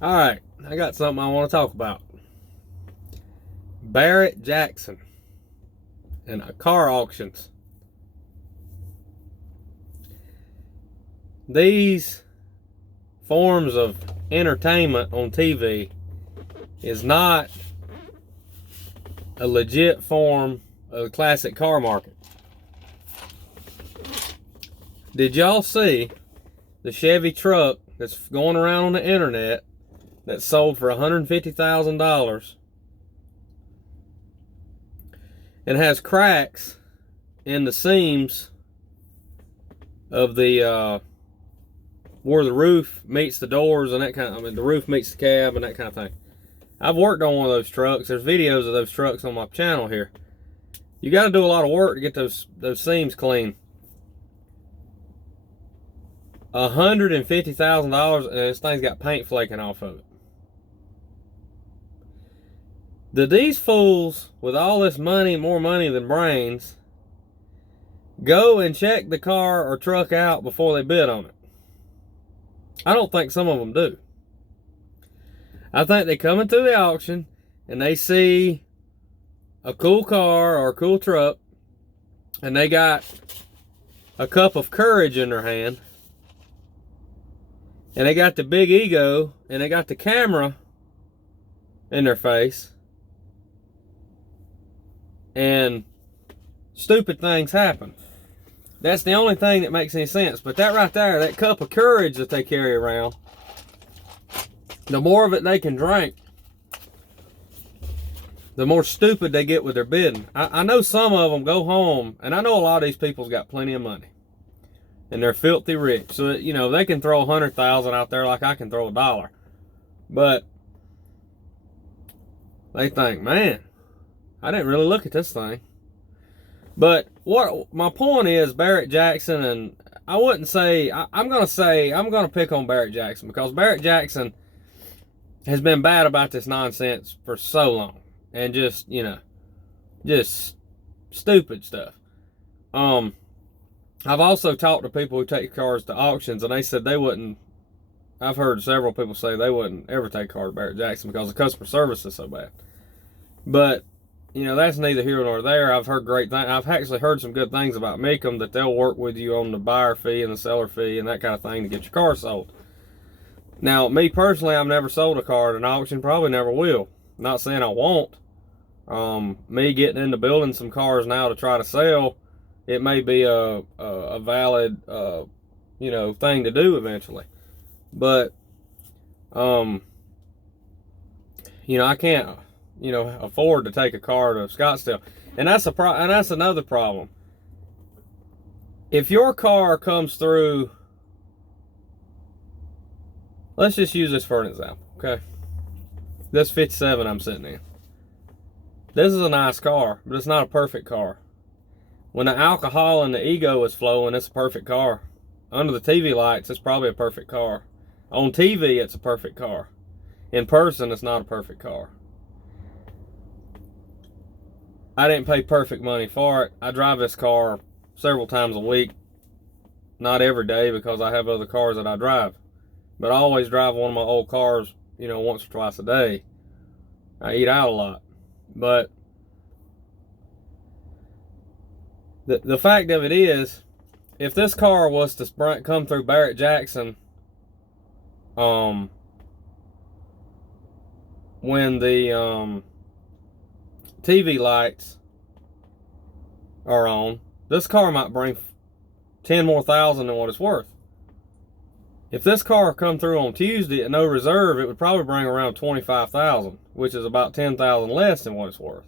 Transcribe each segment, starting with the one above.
All right, I got something I want to talk about. Barrett Jackson and car auctions. These forms of entertainment on TV is not a legit form of the classic car market. Did y'all see the Chevy truck that's going around on the internet that sold for $150,000 and has cracks in the seams of the where the roof meets the doors and that kind of, the roof meets the cab and that kind of thing. I've worked on one of those trucks. There's videos of those trucks on my channel here. You got to do a lot of work to get those seams clean. $150,000 and this thing's got paint flaking off of it. Did these fools with all this money, more money than brains, go and check the car or truck out before they bid on it? I don't think some of them do. I think they come into the auction and they see a cool car or a cool truck and they got a cup of courage in their hand and they got the big ego and they got the camera in their face and stupid things happen. That's the only thing that makes any sense. But that right there, that cup of courage that they carry around, the more of it they can drink, the more stupid they get with their bidding. I know some of them go home, and I know a lot of these people's got plenty of money. And they're filthy rich. So, you know, they can throw 100,000 out there like I can throw $1. But they think, man, I didn't really look at this thing. But what my point is, Barrett Jackson, and I wouldn't say, I'm going to pick on Barrett Jackson because Barrett Jackson has been bad about this nonsense for so long. And just, you know, just stupid stuff. I've also talked to people who take cars to auctions and they said they wouldn't, I've heard several people say they wouldn't ever take a car to Barrett Jackson because the customer service is so bad. But you know, that's neither here nor there. I've heard great things. I've actually heard some good things about Mecum, that they'll work with you on the buyer fee and the seller fee and that kind of thing to get your car sold. Now, me personally, I've never sold a car at an auction, probably never will. Not saying I won't. Me getting into building some cars now to try to sell, it may be a valid, you know, thing to do eventually. But, you know, I can't, you know, afford to take a car to Scottsdale. And that's that's another problem. If your car comes through, let's just use this for an example, okay? This 57 I'm sitting in. This is a nice car, but it's not a perfect car. When the alcohol and the ego is flowing, it's a perfect car. Under the TV lights, it's probably a perfect car. On TV, it's a perfect car. In person, it's not a perfect car. I didn't pay perfect money for it. I drive this car several times a week. Not every day because I have other cars that I drive. But I always drive one of my old cars, you know, once or twice a day. I eat out a lot. But the fact of it is, if this car was to come through Barrett Jackson, when the TV lights are on, this car might bring 10 more thousand than what it's worth. If this car come through on Tuesday at no reserve, it would probably bring around 25,000, which is about 10,000 less than what it's worth.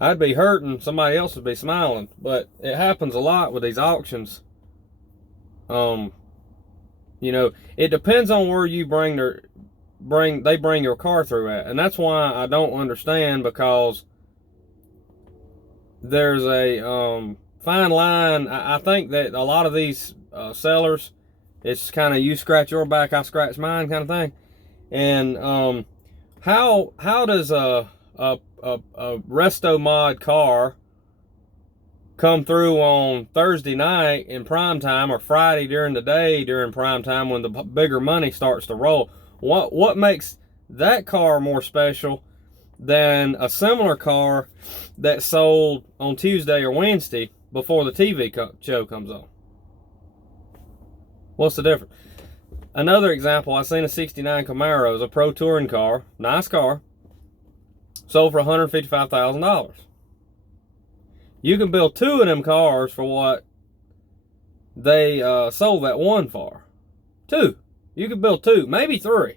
I'd be hurting, somebody else would be smiling, but it happens a lot with these auctions. You know, it depends on where you they bring your car through at, and that's why I don't understand, because there's a fine line. I think that a lot of these sellers, it's kind of you scratch your back, I scratch mine kind of thing. And how does a resto mod car come through on Thursday night in prime time or Friday during the day during prime time when the bigger money starts to roll. What makes that car more special than a similar car that sold on Tuesday or Wednesday before the TV show comes on? What's the difference? Another example, I seen a 69 Camaro. It was a Pro Touring car, nice car, sold for $155,000. You can build two of them cars for what they sold that one for. Two. You could build two, maybe three.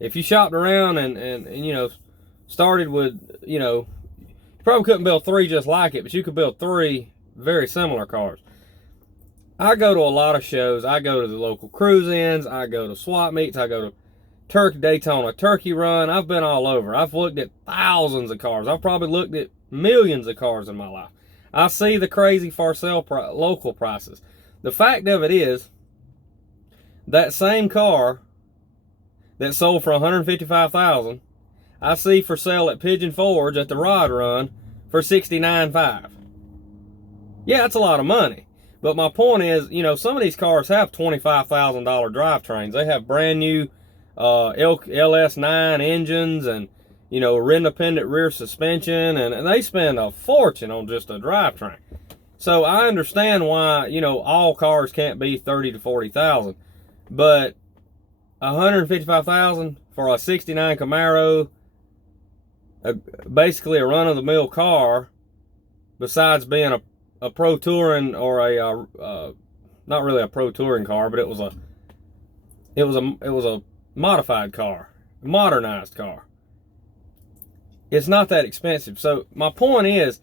If you shopped around and you know, started with, you know, you probably couldn't build three just like it, but you could build three very similar cars. I go to a lot of shows. I go to the local cruise-ins. I go to swap meets. I go to Daytona Turkey Run. I've been all over. I've looked at thousands of cars. I've probably looked at millions of cars in my life. I see the crazy for sale local prices. The fact of it is, that same car that sold for $155,000, I see for sale at Pigeon Forge at the Rod Run for $69,500. Yeah, that's a lot of money. But my point is, you know, some of these cars have $25,000 drivetrains. They have brand new LS9 engines and, you know, independent rear suspension, and they spend a fortune on just a drivetrain. So I understand why, you know, all cars can't be $30,000 to $40,000, but $155,000 for a 69 Camaro, basically a run-of-the-mill car, besides being a Pro Touring or a not really a Pro Touring car, but it was a modified car, modernized car. It's not that expensive. So my point is,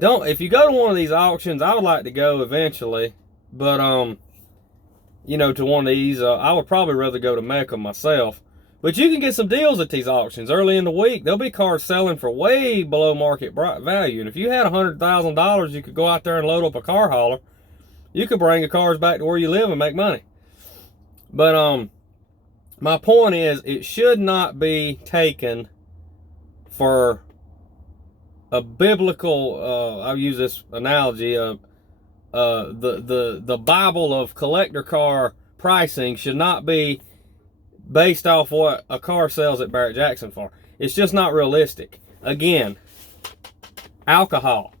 if you go to one of these auctions, I would like to go eventually, but you know, to one of these, I would probably rather go to Mecca myself. But you can get some deals at these auctions early in the week. There'll be cars selling for way below market value. And if you had $100,000, you could go out there and load up a car hauler. You could bring your cars back to where you live and make money. But my point is, it should not be taken for a biblical, I'll use this analogy, the Bible of collector car pricing should not be based off what a car sells at Barrett Jackson for. It's just not realistic. Again, alcohol,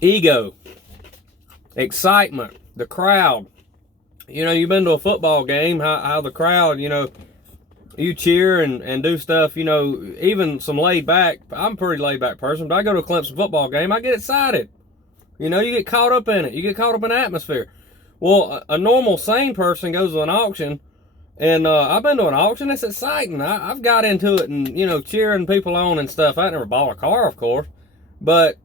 ego, excitement, the crowd. You know, you've been to a football game, how the crowd, you know, you cheer and do stuff, you know, even some laid back. I'm a pretty laid back person, but I go to a Clemson football game, I get excited. You know, you get caught up in it. You get caught up in the atmosphere. Well, a normal sane person goes to an auction, and I've been to an auction. It's exciting. I've got into it and, you know, cheering people on and stuff. I never bought a car, of course, but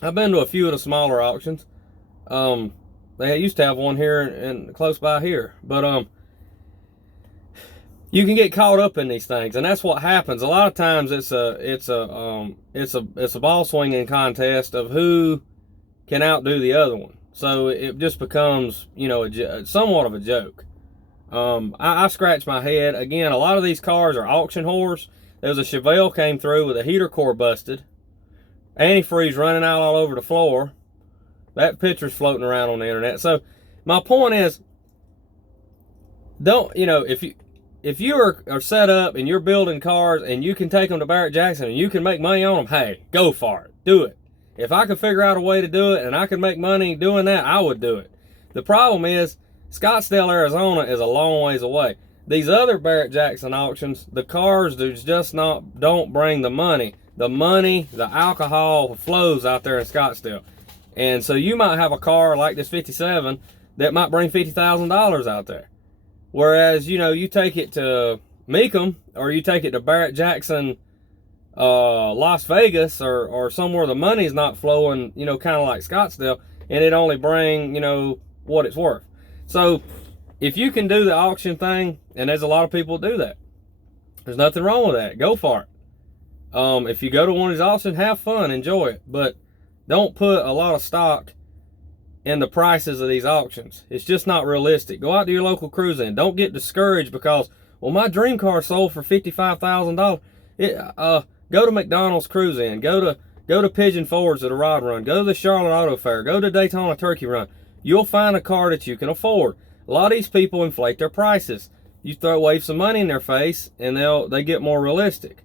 I've been to a few of the smaller auctions. They used to have one here and close by here, but you can get caught up in these things, and that's what happens. A lot of times it's a ball swinging contest of who can outdo the other one. So it just becomes, you know, somewhat of a joke. I scratch my head. Again, a lot of these cars are auction whores. There was a Chevelle came through with a heater core busted, antifreeze running out all over the floor. That picture's floating around on the internet. So my point is, don't, you know, if you are set up and you're building cars and you can take them to Barrett Jackson and you can make money on them, hey, go for it. Do it. If I could figure out a way to do it and I could make money doing that, I would do it. The problem is, Scottsdale, Arizona is a long ways away. These other Barrett Jackson auctions, the cars don't bring the money. The money, the alcohol flows out there in Scottsdale. And so you might have a car like this 57 that might bring $50,000 out there. Whereas, you know, you take it to Mecum or you take it to Barrett Jackson, Las Vegas or somewhere the money's not flowing, you know, kind of like Scottsdale, and it only bring, you know, what it's worth. So if you can do the auction thing, and there's a lot of people do that, there's nothing wrong with that. Go for it. If you go to one of these auctions, have fun, enjoy it, but don't put a lot of stock in the prices of these auctions. It's just not realistic. Go out to your local cruise-in. Don't get discouraged because, well, my dream car sold for $55,000. Go to McDonald's cruise-in. Go Go to Pigeon Forge at a rod run. Go to the Charlotte Auto Fair. Go to Daytona Turkey Run. You'll find a car that you can afford. A lot of these people inflate their prices. You wave some money in their face, and they get more realistic.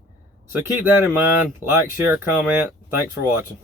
So keep that in mind. Like, share, comment. Thanks for watching.